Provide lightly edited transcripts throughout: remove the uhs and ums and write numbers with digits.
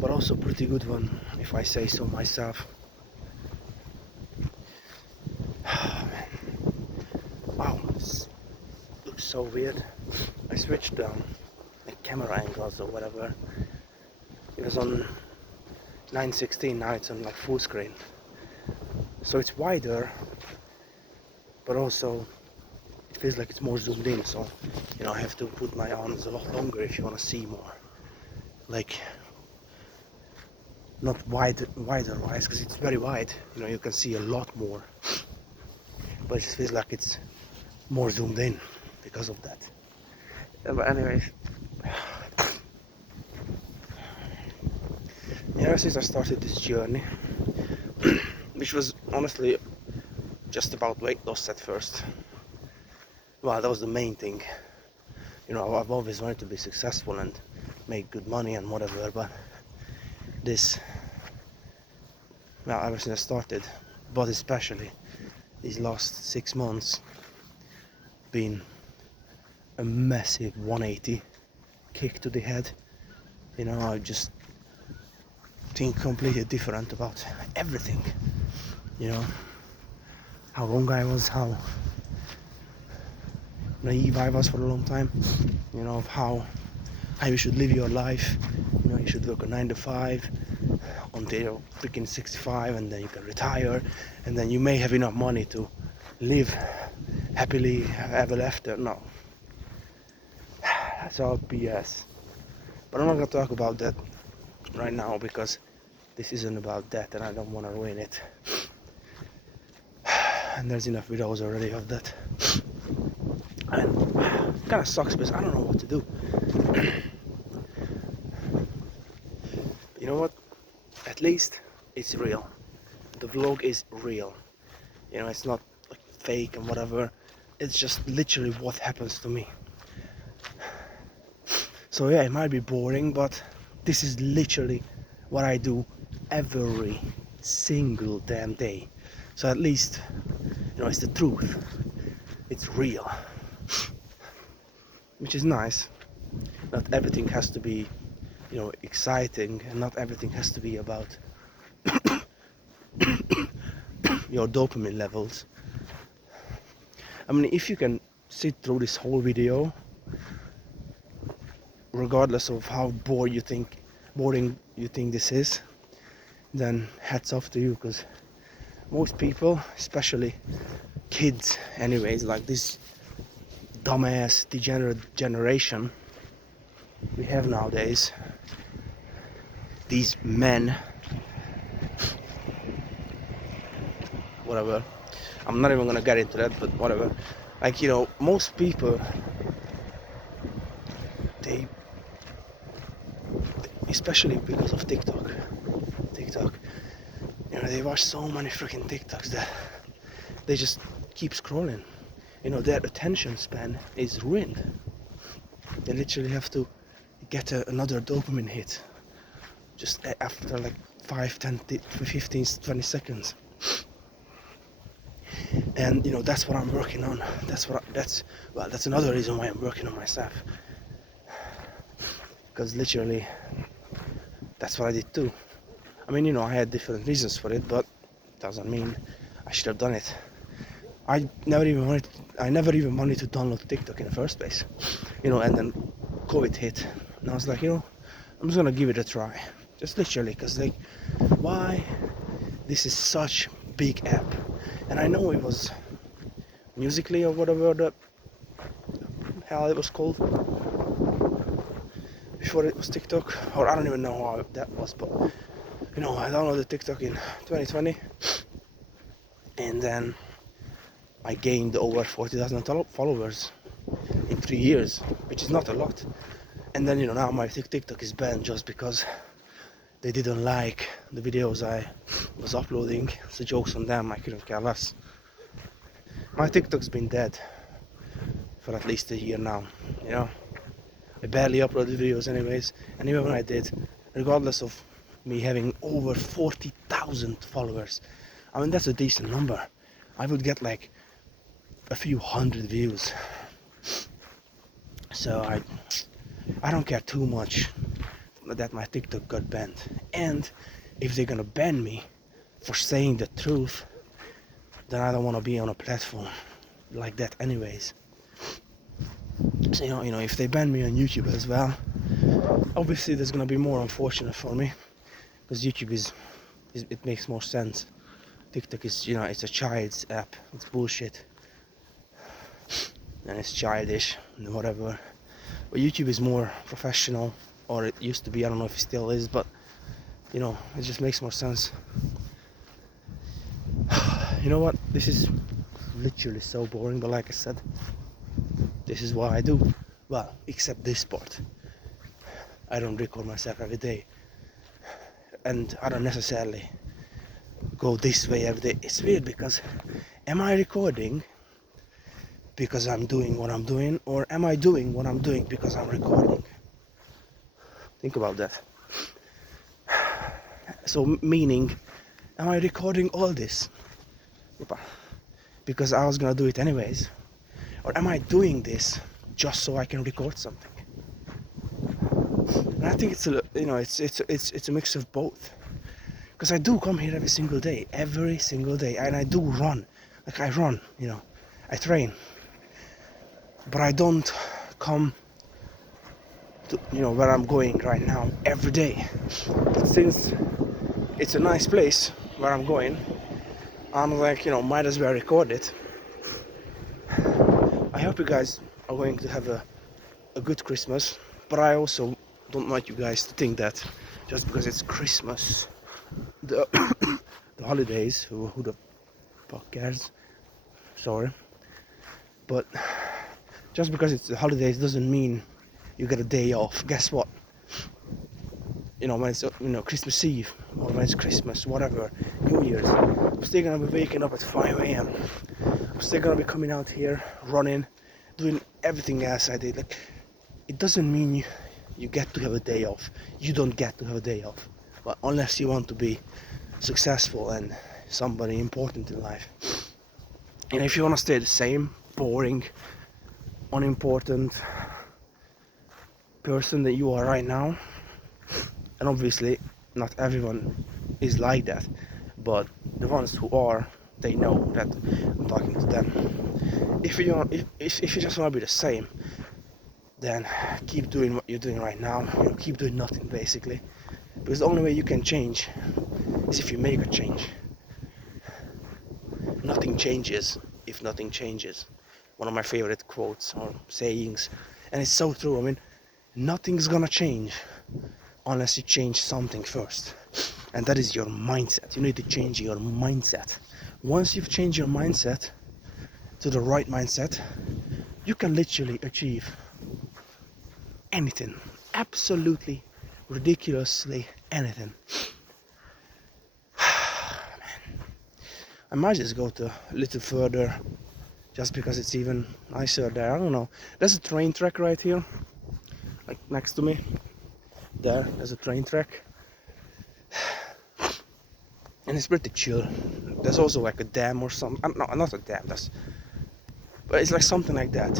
but also pretty good one, if I say so myself. Man. Wow, this looks so weird. I switched the camera angles or whatever. It was on 9:16, now it's on like full screen. So it's wider, but also it feels like it's more zoomed in, so you know I have to put my arms a lot longer if you want to see more. Like, not wider wise, because it's very wide, you know, you can see a lot more, but it just feels like it's more zoomed in because of that. But anyways, ever since I started this journey, which was honestly just about weight loss at first, well, that was the main thing. You know, I've always wanted to be successful and make good money and whatever, but this, well, ever since I started, but especially these last 6 months, been a massive 180 kick to the head. You know, I just think completely different about everything. You know, how wrong I was, how naive I was for a long time. You know, of how you should live your life. You know, you should work a 9 to 5 until you're freaking 65, and then you can retire, and then you may have enough money to live happily ever after. No, that's all BS. But I'm not gonna talk about that right now, because this isn't about that and I don't want to ruin it. And there's enough videos already of that. And it kind of sucks because I don't know what to do. You know what? At least it's real. The vlog is real. You know, it's not like fake and whatever. It's just literally what happens to me. So yeah, it might be boring, but this is literally what I do every single damn day. So at least, you know, it's the truth. It's real. Which is nice. Not everything has to be, you know, exciting, and not everything has to be about your dopamine levels. I mean, if you can sit through this whole video, regardless of how boring you think this is, then hats off to you, because most people, especially kids anyways, like this dumbass degenerate generation we have nowadays, these men, whatever, I'm not even gonna get into that, but whatever. Like, you know, most people, they especially because of TikTok, you know, they watch so many freaking TikToks that they just keep scrolling. You know, their attention span is ruined. They literally have to get another dopamine hit just after like 5, 10, 15, 20 seconds. And you know, that's what I'm working on. That's another reason why I'm working on myself. Because literally, that's what I did too. I mean, you know, I had different reasons for it, but it doesn't mean I should have done it. I never even wanted to download TikTok in the first place. You know, and then COVID hit, and I was like, you know, I'm just gonna give it a try. Just literally, because like, why? This is such big app. And I know it was Musically or whatever the hell it was called before it was TikTok, or I don't even know how that was, but you know, I downloaded TikTok in 2020, and then I gained over 40,000 followers in 3 years, which is not a lot. And then, you know, now my TikTok is banned just because they didn't like the videos I was uploading. So jokes on them, I couldn't care less. My TikTok's been dead for at least a year now, you know. I barely uploaded videos anyways, and even when I did, regardless of me having over 40,000 followers, I mean, that's a decent number. I would get like a few hundred views. So I don't care too much. that my TikTok got banned. And if they're gonna ban me for saying the truth, then I don't want to be on a platform like that anyways. So you know, if they ban me on YouTube as well, obviously there's gonna be more unfortunate for me, because YouTube is it makes more sense. TikTok is, you know, it's a child's app, it's bullshit, and it's childish and whatever. But YouTube is more professional, or it used to be, I don't know if it still is, but you know, it just makes more sense. You know what, this is literally so boring, but like I said, this is what I do. Well, except this part. I don't record myself every day, and I don't necessarily go this way every day. It's weird, because am I recording because I'm doing what I'm doing, or am I doing what I'm doing because I'm recording? Think about that. So meaning, am I recording all this because I was gonna do it anyways, or am I doing this just so I can record something? And I think it's a, you know, it's a mix of both. Because I do come here every single day, and I do run. Like, I run, you know, I train. But I don't come to, you know, where I'm going right now every day. But since it's a nice place where I'm going, I'm like, you know, might as well record it. I hope you guys are going to have a good Christmas, but I also don't want you guys to think that just because it's Christmas, the the holidays, who the fuck cares? Sorry, but just because it's the holidays doesn't mean you get a day off. Guess what? You know, when it's, you know, Christmas Eve, or when it's Christmas, whatever, New Year's, I'm still gonna be waking up at 5 a.m. I'm still gonna be coming out here, running, doing everything else I did. Like, it doesn't mean you get to have a day off. You don't get to have a day off, but unless you want to be successful and somebody important in life. And if you want to stay the same boring, unimportant person that you are right now, and obviously not everyone is like that, but the ones who are, they know that I'm talking to them. If you just want to be the same, then keep doing what you're doing right now. You know, keep doing nothing basically, because the only way you can change is if you make a change. Nothing changes if nothing changes. One of my favorite quotes or sayings, and it's so true. I mean, nothing's gonna change unless you change something first, and that is your mindset. You need to change your mindset. Once you've changed your mindset to the right mindset, you can literally achieve anything, absolutely, ridiculously anything. Man, I might just go to a little further, just because it's even nicer there. I don't know. There's a train track right here, like next to me. There's a train track, and it's pretty chill. There's also like a dam or something. No, not a dam. But it's like something like that.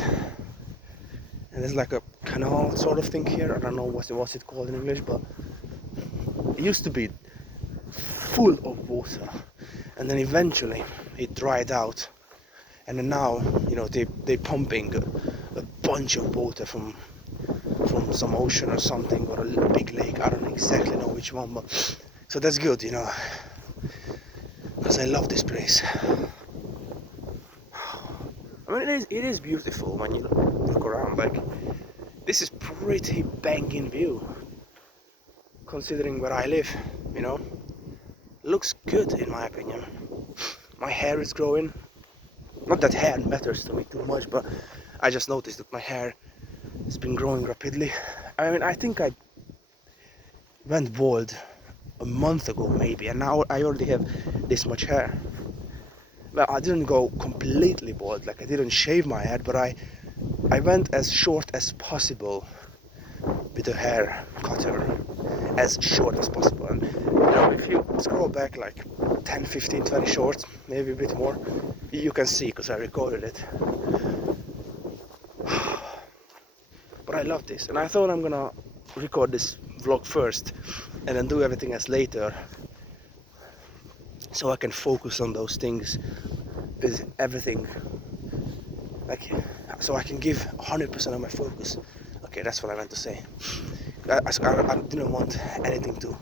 And there's like a canal sort of thing here. I don't know what's it called in English, but it used to be full of water, and then eventually it dried out, and then now, you know, they're pumping a bunch of water from some ocean or something, or a big lake. I don't exactly know which one, but so that's good, you know, because I love this place. I mean, it is beautiful when you look around. Like, this is pretty banging view, considering where I live, you know. Looks good in my opinion. My hair is growing. Not that hair matters to me too much, but I just noticed that my hair has been growing rapidly. I mean, I think I went bald a month ago maybe, and now I already have this much hair. Well, I didn't go completely bald, like I didn't shave my head, but I went as short as possible with a hair cutter, as short as possible. And you know, if you scroll back like 10, 15, 20 shorts, maybe a bit more, you can see, because I recorded it. But I love this, and I thought I'm gonna record this vlog first and then do everything else later, so I can focus on those things with everything, like, so I can give 100% of my focus. Okay, that's what I meant to say. I didn't want anything to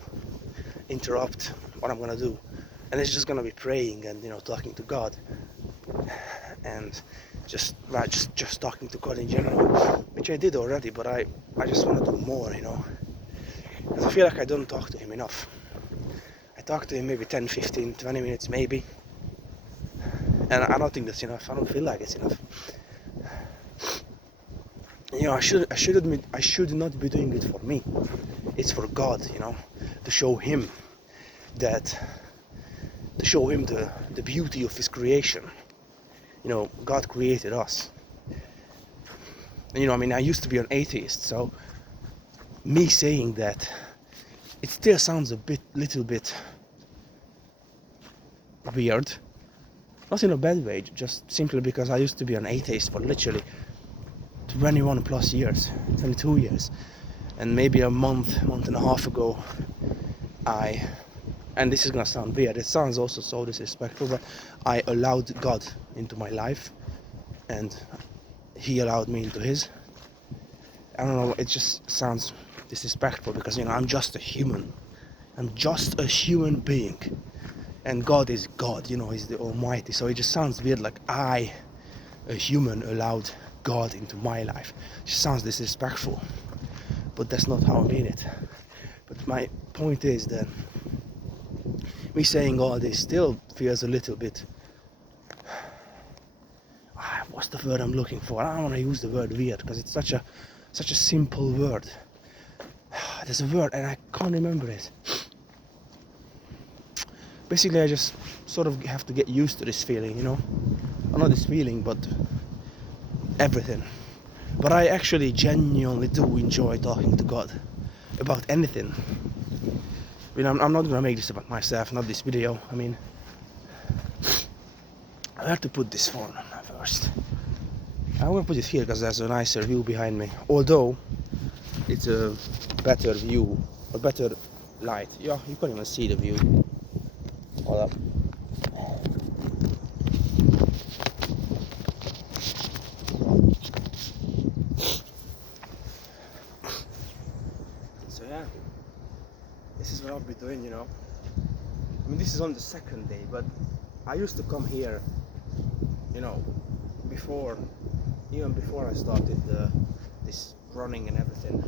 interrupt what I'm gonna do, and it's just gonna be praying and, you know, talking to God, and just talking to God in general, which I did already, but I just want to do more, you know, because I feel like I don't talk to him enough. I talk to him maybe 10, 15, 20 minutes maybe, and I don't think that's enough. I don't feel like it's enough. You know, I should not be doing it for me. It's for God, you know, to show him the beauty of his creation. You know, God created us. And, you know, I mean, I used to be an atheist, so me saying that, it still sounds little bit weird. Not in a bad way, just simply because I used to be an atheist for literally 21 plus years, 22 years. And maybe a month and a half ago, and this is gonna sound weird, it sounds also so disrespectful, but I allowed God into my life, and he allowed me into his. I don't know, it just sounds disrespectful because, you know, I'm just a human. I'm just a human being. And God is God, you know, he's the Almighty. So it just sounds weird, like I, a human, allowed God into my life. It just sounds disrespectful. But that's not how I mean it. But my point is that me saying all this still feels a little bit, what's the word I'm looking for? I don't want to use the word weird because it's such a simple word. There's a word and I can't remember it. Basically, I just sort of have to get used to this feeling, you know. Well, not this feeling, but everything. But I actually genuinely do enjoy talking to God about anything. I mean, I'm not gonna make this about myself, not this video. I mean, I have to put this phone first. I'm gonna put it here because there's a nicer view behind me. Although it's a better view, a better light. Yeah, you can't even see the view. Hold up. So yeah, this is what I'll be doing, you know. I mean, this is on the second day, but I used to come here, you know, even before I started this running and everything.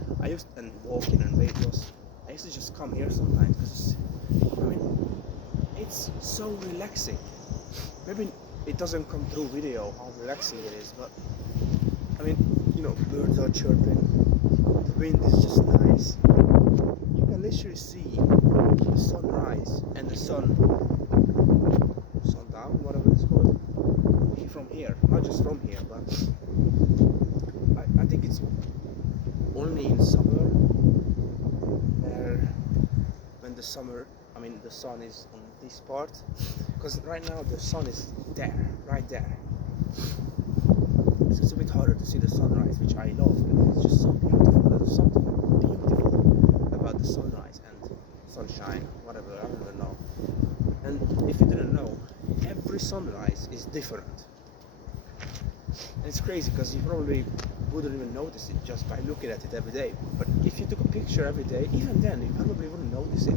And walking and weight loss. I used to just come here sometimes because, I mean, it's so relaxing. Maybe it doesn't come through video how relaxing it is, but I mean, you know, birds are chirping, the wind is just nice. You can literally see the sunrise and the sundown, whatever it's called, from here. Not just from here, but I think it's only in summer when the sun is on this part, because right now the sun is right there. So it's a bit harder to see the sunrise, which I love because it's just so beautiful. There's something beautiful about the sunrise and sunshine, whatever, I don't even know. And if you didn't know, every sunrise is different. And it's crazy because you probably wouldn't even notice it just by looking at it every day. But if you took a picture every day, even then you probably wouldn't notice it.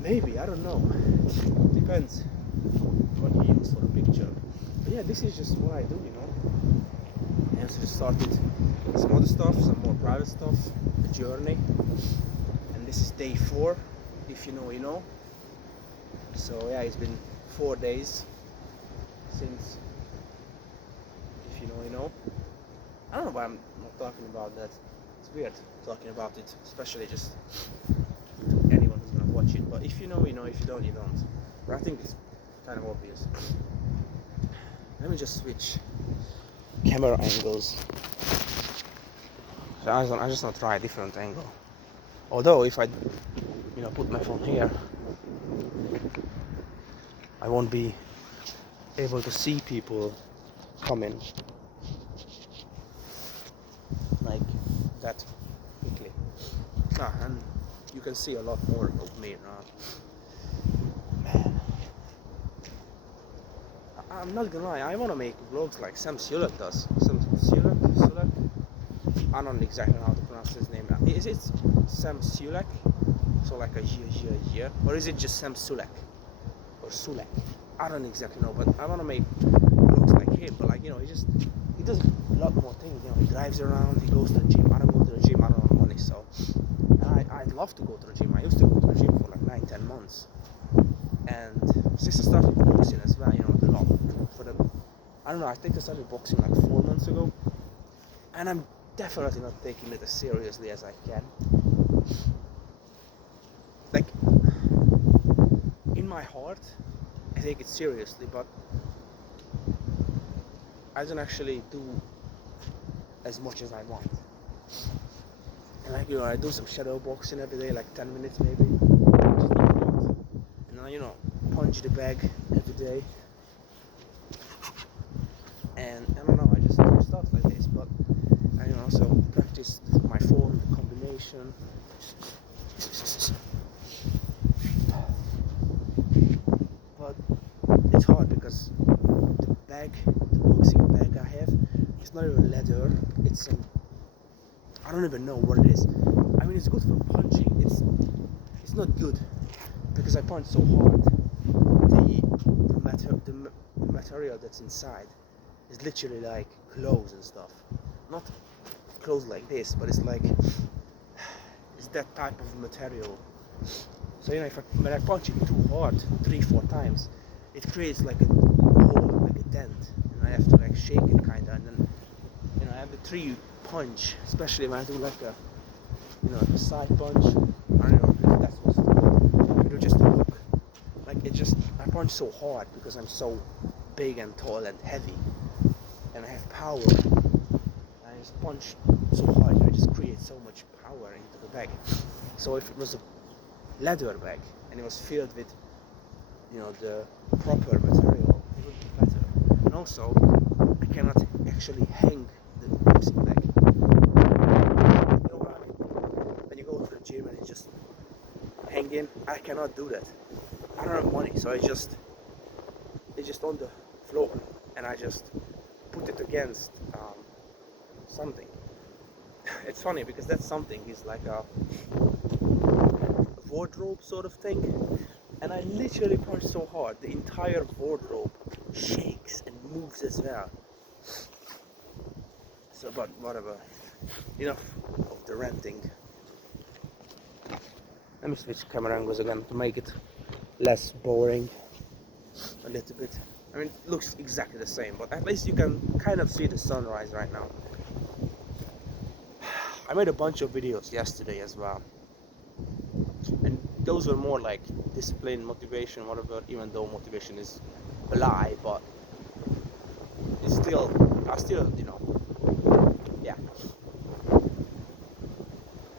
Maybe, I don't know. Depends what you use for a picture. But yeah, this is just what I do, you know. I also just started some other stuff, some more private stuff, a journey. And this is day 4, if you know, you know. So yeah, it's been 4 days since, if you know, you know. I don't know why I'm not talking about that. It's weird talking about it, especially just anyone who's gonna watch it. But if you know, you know. If you don't, you don't. But I think it's kind of obvious. Let me just switch camera angles. So I just want to try a different angle. Although if I, you know, put my phone here, I won't be able to see people coming like that quickly. and you can see a lot more of me now. Man, I'm not gonna lie, I wanna make vlogs like Sam Sulek does. Sulek? I don't exactly know how to pronounce his name. Is it Sam Sulek? So like a year? Or is it just Sam Sulek? Or Sulek? I don't exactly know, but I wanna make vlogs like him, but like, you know, he does a lot more things, you know, he drives around, he goes to the gym. I don't go to the gym, I don't have money, so I'd love to go to the gym. I used to go to the gym for like 9-10 months. And since I started boxing as well, you know, I don't know, I think I started boxing like 4 months ago, and I'm definitely not taking it as seriously as I can. Like, in my heart, I take it seriously, but I don't actually do as much as I want. And like, you know, I do some shadow boxing every day, like 10 minutes maybe, just not a lot. And then, you know, punch the bag every day. And I don't know, I just do stuff like this, but I, you know, also practice my form, the combination. But it's hard because the boxing bag I have, it's not even leather. It's I don't even know what it is. I mean, it's good for punching. It's not good because I punch so hard. The material that's inside is literally like clothes and stuff. Not clothes like this, but it's like it's that type of material. So you know, when I punch it too hard, 3-4 times, it creates like a hole, like a dent, and I have to like shake it kinda, and then you know I have the 3 punch, especially when I do like a a side punch. I don't know if that's what's called. I do just a hook. Like I punch so hard because I'm so big and tall and heavy, and I have power. I just punch so hard, and I just create so much power into the bag. So if it was a leather bag and it was filled with the proper material, it would be better. And also I cannot actually hang the boxing bag. You know what I mean? When you go to the gym and it's just hanging, I cannot do that. I don't have money, so it's just on the floor, and I just put it against something. It's funny because that something is like a wardrobe sort of thing, and I literally punch so hard the entire wardrobe shakes and moves as well. So, but whatever, enough of the ranting. Let me switch camera angles again to make it less boring a little bit. I mean, it looks exactly the same, but at least you can kind of see the sunrise right now. I made a bunch of videos yesterday as well, and those were more like discipline, motivation, whatever, even though motivation is a lie, but it's still, yeah.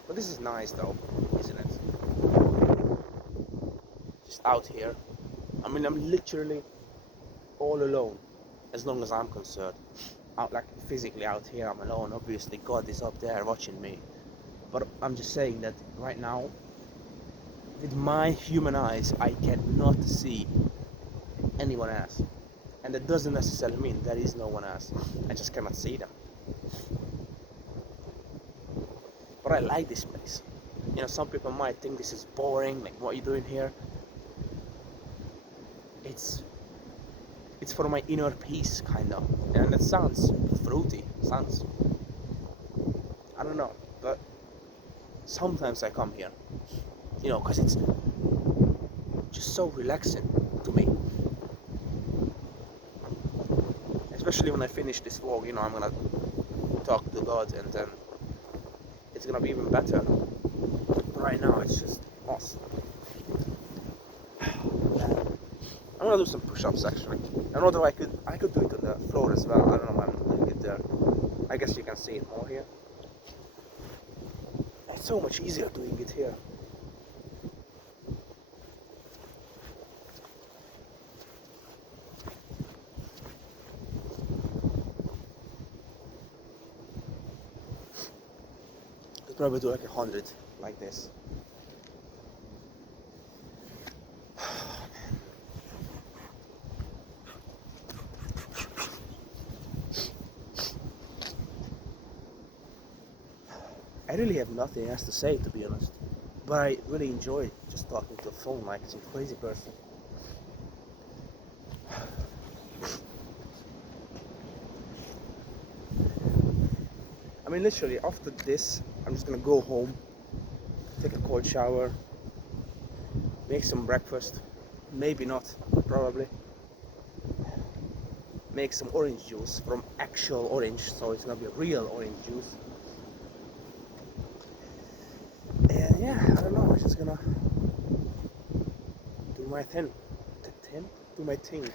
But this is nice though, isn't it? Just out here. I mean, I'm literally all alone, as long as I'm concerned. Out, like physically out here, I'm alone. Obviously, God is up there watching me. But I'm just saying that right now, with my human eyes, I cannot see anyone else. And that doesn't necessarily mean there is no one else. I just cannot see them. But I like this place. You know, some people might think this is boring, like what are you doing here? It's for my inner peace, kind of. And it sounds fruity. Sounds, I don't know, but sometimes I come here, because it's just so relaxing to me. Especially when I finish this vlog, I'm gonna talk to God, and then it's gonna be even better. But right now, it's just awesome. I'm gonna do some push-ups actually. And although I could do it on the floor as well, I don't know why I'm not doing it there. I guess you can see it more here. It's so much easier doing it here. Could probably do like 100 like this. I really have nothing else to say, to be honest. But I really enjoy just talking to a phone like some crazy person. I mean, literally, after this, I'm just gonna go home, take a cold shower, make some breakfast. Maybe not, probably. Make some orange juice from actual orange, so it's gonna be a real orange juice. And yeah, I don't know, I'm just gonna do my thing. Do my thing.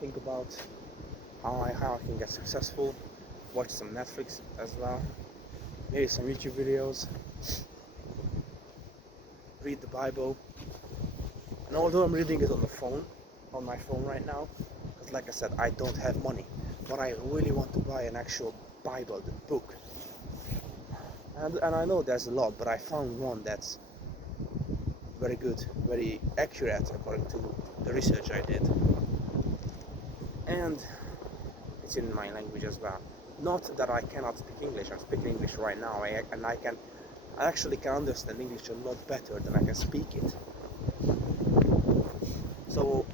Think about how I can get successful. Watch some Netflix as well. Maybe some YouTube videos. Read the Bible. And although I'm reading it on my phone right now, because like I said, I don't have money, but I really want to buy an actual Bible, the book. And I know there's a lot, but I found one that's very good, very accurate according to the research I did. And it's in my language as well. Not that I cannot speak English, I'm speaking English right now, I actually can understand English a lot better than I can speak it. So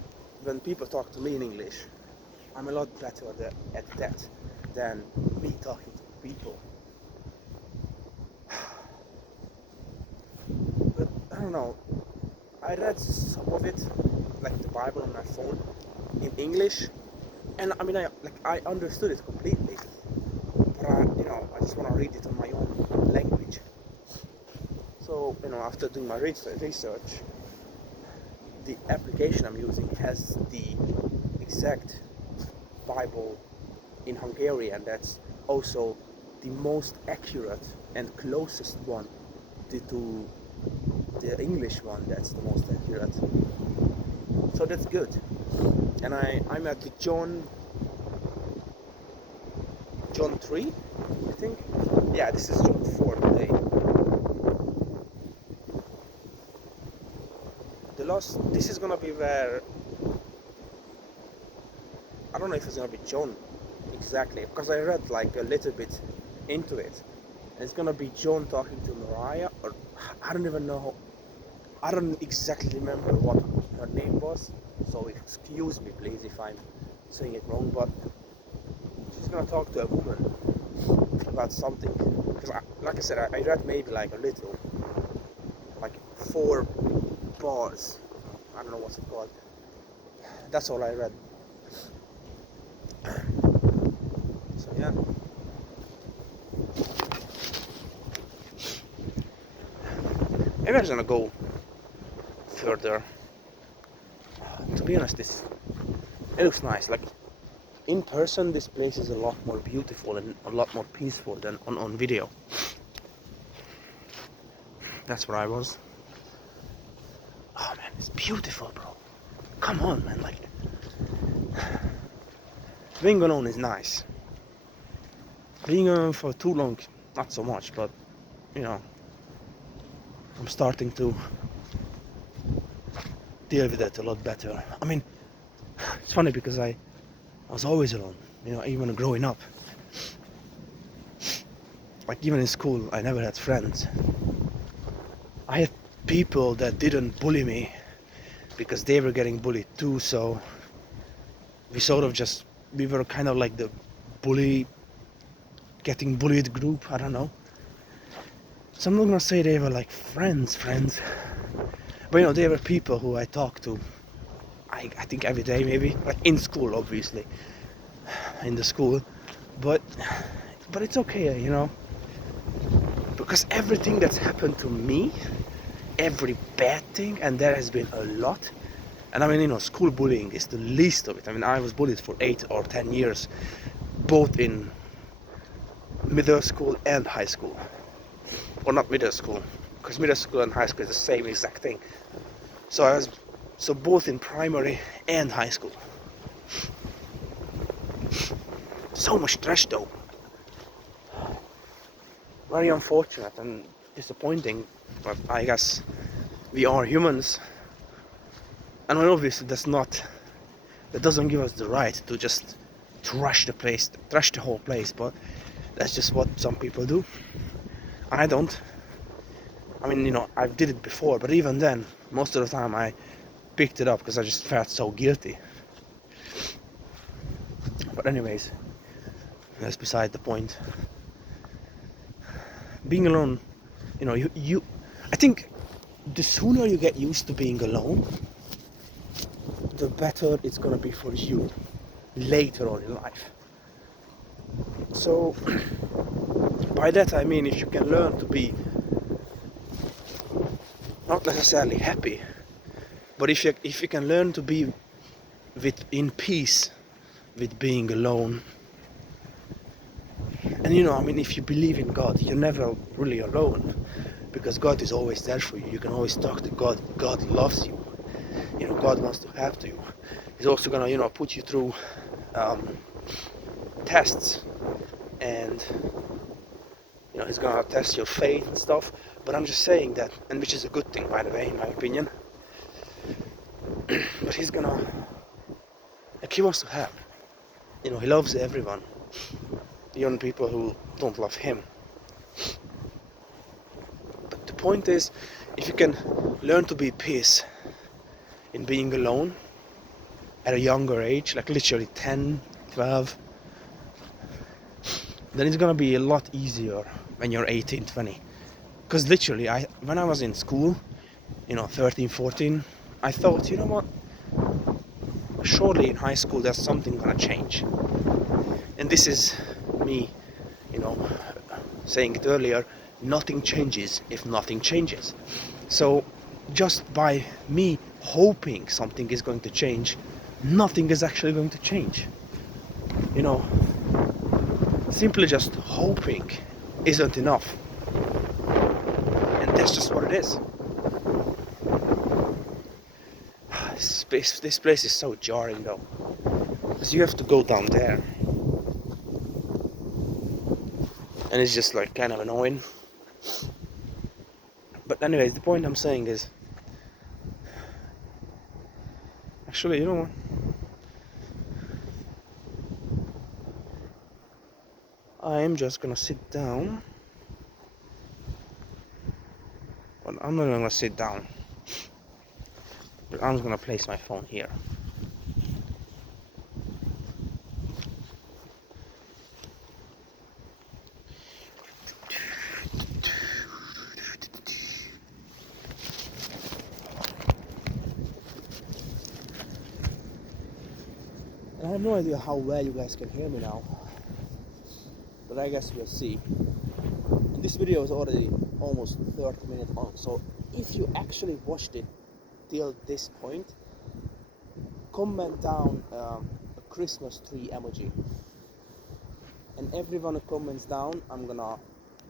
when people talk to me in English, I'm a lot better at that than me talking to people. But I don't know, I read some of it, like the Bible on my phone, in English, and I mean, I understood it completely, but I just want to read it on my own language. So, after doing my research, the application I'm using has the exact Bible in Hungarian. That's also the most accurate and closest one to the English one. That's the most accurate. So that's good. And I'm at the John 3, I think. Yeah, this is John 4 today. This is gonna be where, I don't know if it's gonna be John exactly, because I read like a little bit into it. And it's gonna be John talking to Mariah, or I don't even know. I don't exactly remember what her name was, so excuse me please if I'm saying it wrong, but she's gonna talk to a woman about something. Because like I said, I read maybe like a little, like 4 bars. I don't know what's it called. That's all I read. So yeah. Maybe I'm just gonna go further. To be honest, it looks nice. Like in person, this place is a lot more beautiful and a lot more peaceful than on video. That's where I was. Oh man, it's beautiful, bro. Come on, man. Like, being alone is nice. Being alone for too long, not so much. But I'm starting to deal with it a lot better. I mean, it's funny because I was always alone. Even growing up. Like even in school, I never had friends. I had people that didn't bully me because they were getting bullied too, so we were kind of like the getting bullied group, I don't know. So I'm not gonna say they were like friends, but they were people who I talked to, I think every day maybe, like in school obviously, in the school, but it's okay, because everything that's happened to me, every bad thing, and there has been a lot. And I mean, school bullying is the least of it. I mean, I was bullied for 8 or 10 years, both in middle school and high school. Or not middle school, because middle school and high school is the same exact thing. So both in primary and high school. So much trash though. very unfortunate and disappointing, but I guess we are humans, and obviously that doesn't give us the right to just trash the whole place, but that's just what some people do. I don't. I mean, I did it before, but even then, most of the time I picked it up because I just felt so guilty. But anyways, that's beside the point. Being alone, I think the sooner you get used to being alone, the better it's gonna be for you later on in life. So by that I mean, if you can learn to be not necessarily happy, but if you can learn to be in peace with being alone, and if you believe in God, you're never really alone, because God is always there for you. You can always talk to God. God loves you. God wants to help you. He's also gonna put you through tests, and he's gonna test your faith and stuff. But I'm just saying that, and which is a good thing, by the way, in my opinion. But he wants to help. He loves everyone, even people who don't love him. But the point is, if you can learn to be peace in being alone at a younger age, like literally 10, 12, then it's gonna be a lot easier when you're 18, 20. Because literally, when I was in school, 13, 14, I thought, you know what, surely in high school there's something gonna change. And this is me, saying it earlier, nothing changes if nothing changes. So just by me hoping something is going to change, nothing is actually going to change. Simply just hoping isn't enough. And that's just what it is. This place is so jarring though, because you have to go down there. And it's just like kind of annoying. But anyways, the point I'm saying is, actually, you know what? I am just gonna sit down. Well, I'm not gonna sit down. But I'm gonna place my phone here. I have no idea how well you guys can hear me now, but I guess we'll see. And this video is already almost 30 minutes long, so if you actually watched it till this point, comment down a Christmas tree emoji. And everyone who comments down, I'm gonna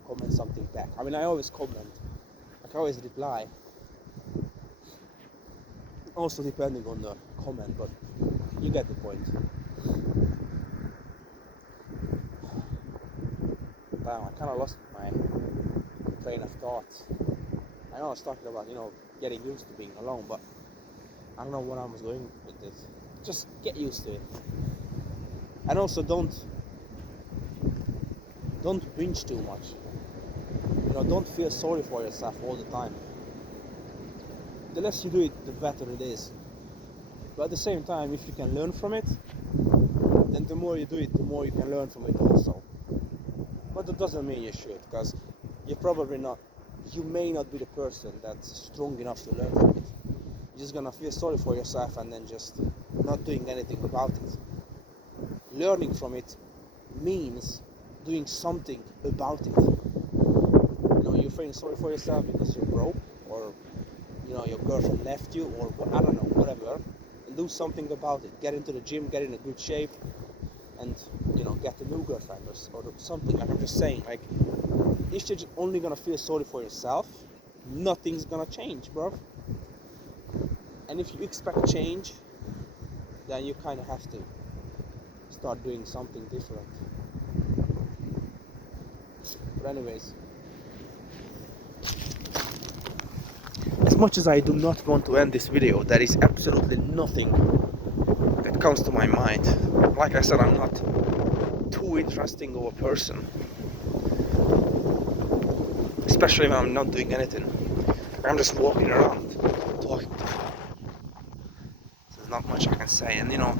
comment something back. I mean, I always comment, I always reply. Also depending on the comment, but you get the point. Damn, I kind of lost my train of thought. I know I was talking about, getting used to being alone, but I don't know what I was going with this. Just get used to it. And also don't whinge too much. Don't feel sorry for yourself all the time. The less you do it, the better it is. But at the same time, if you can learn from it, then the more you do it, the more you can learn from it also. But that doesn't mean you should, because you may not be the person that's strong enough to learn from it. You're just gonna feel sorry for yourself and then just not doing anything about it. Learning from it means doing something about it. You're feeling sorry for yourself because you're broke, or your girlfriend left you, or I don't know, whatever. And do something about it. Get into the gym, get in a good shape, and get a new girlfriend or something. Like I'm just saying, like, if you're only gonna feel sorry for yourself, nothing's gonna change, bro. And if you expect change, then you kind of have to start doing something different. But anyways, much as I do not want to end this video, there is absolutely nothing that comes to my mind. Like I said, I'm not too interesting of a person, especially when I'm not doing anything. I'm just walking around talking. So there's not much I can say, and you know,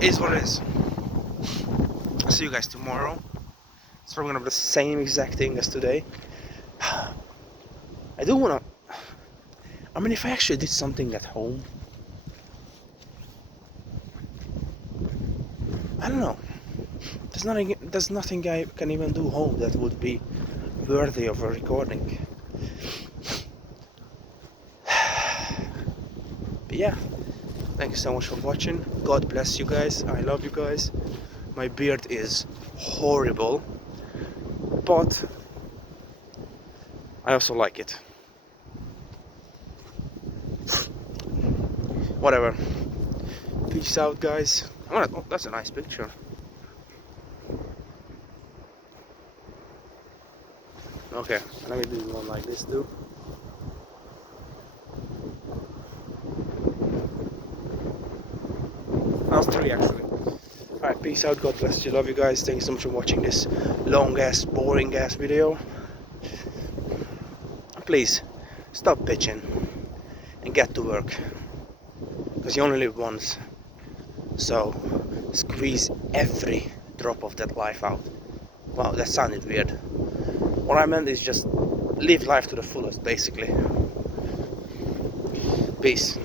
it is what it is. I'll see you guys tomorrow. It's probably gonna be the same exact thing as today. I do wanna, I mean, if I actually did something at home, I don't know. There's nothing I can even do home that would be worthy of a recording. But yeah, thank you so much for watching. God bless you guys. I love you guys. My beard is horrible, but I also like it. Whatever. Peace out, guys. Oh, that's a nice picture. Okay, let me do one like this too. That was 3 actually. Alright, peace out, God bless you, love you guys. Thank you so much for watching this long ass, boring ass video. Please, stop bitching and get to work. Because you only live once. So, squeeze every drop of that life out. Wow, that sounded weird. What I meant is just live life to the fullest, basically. Peace.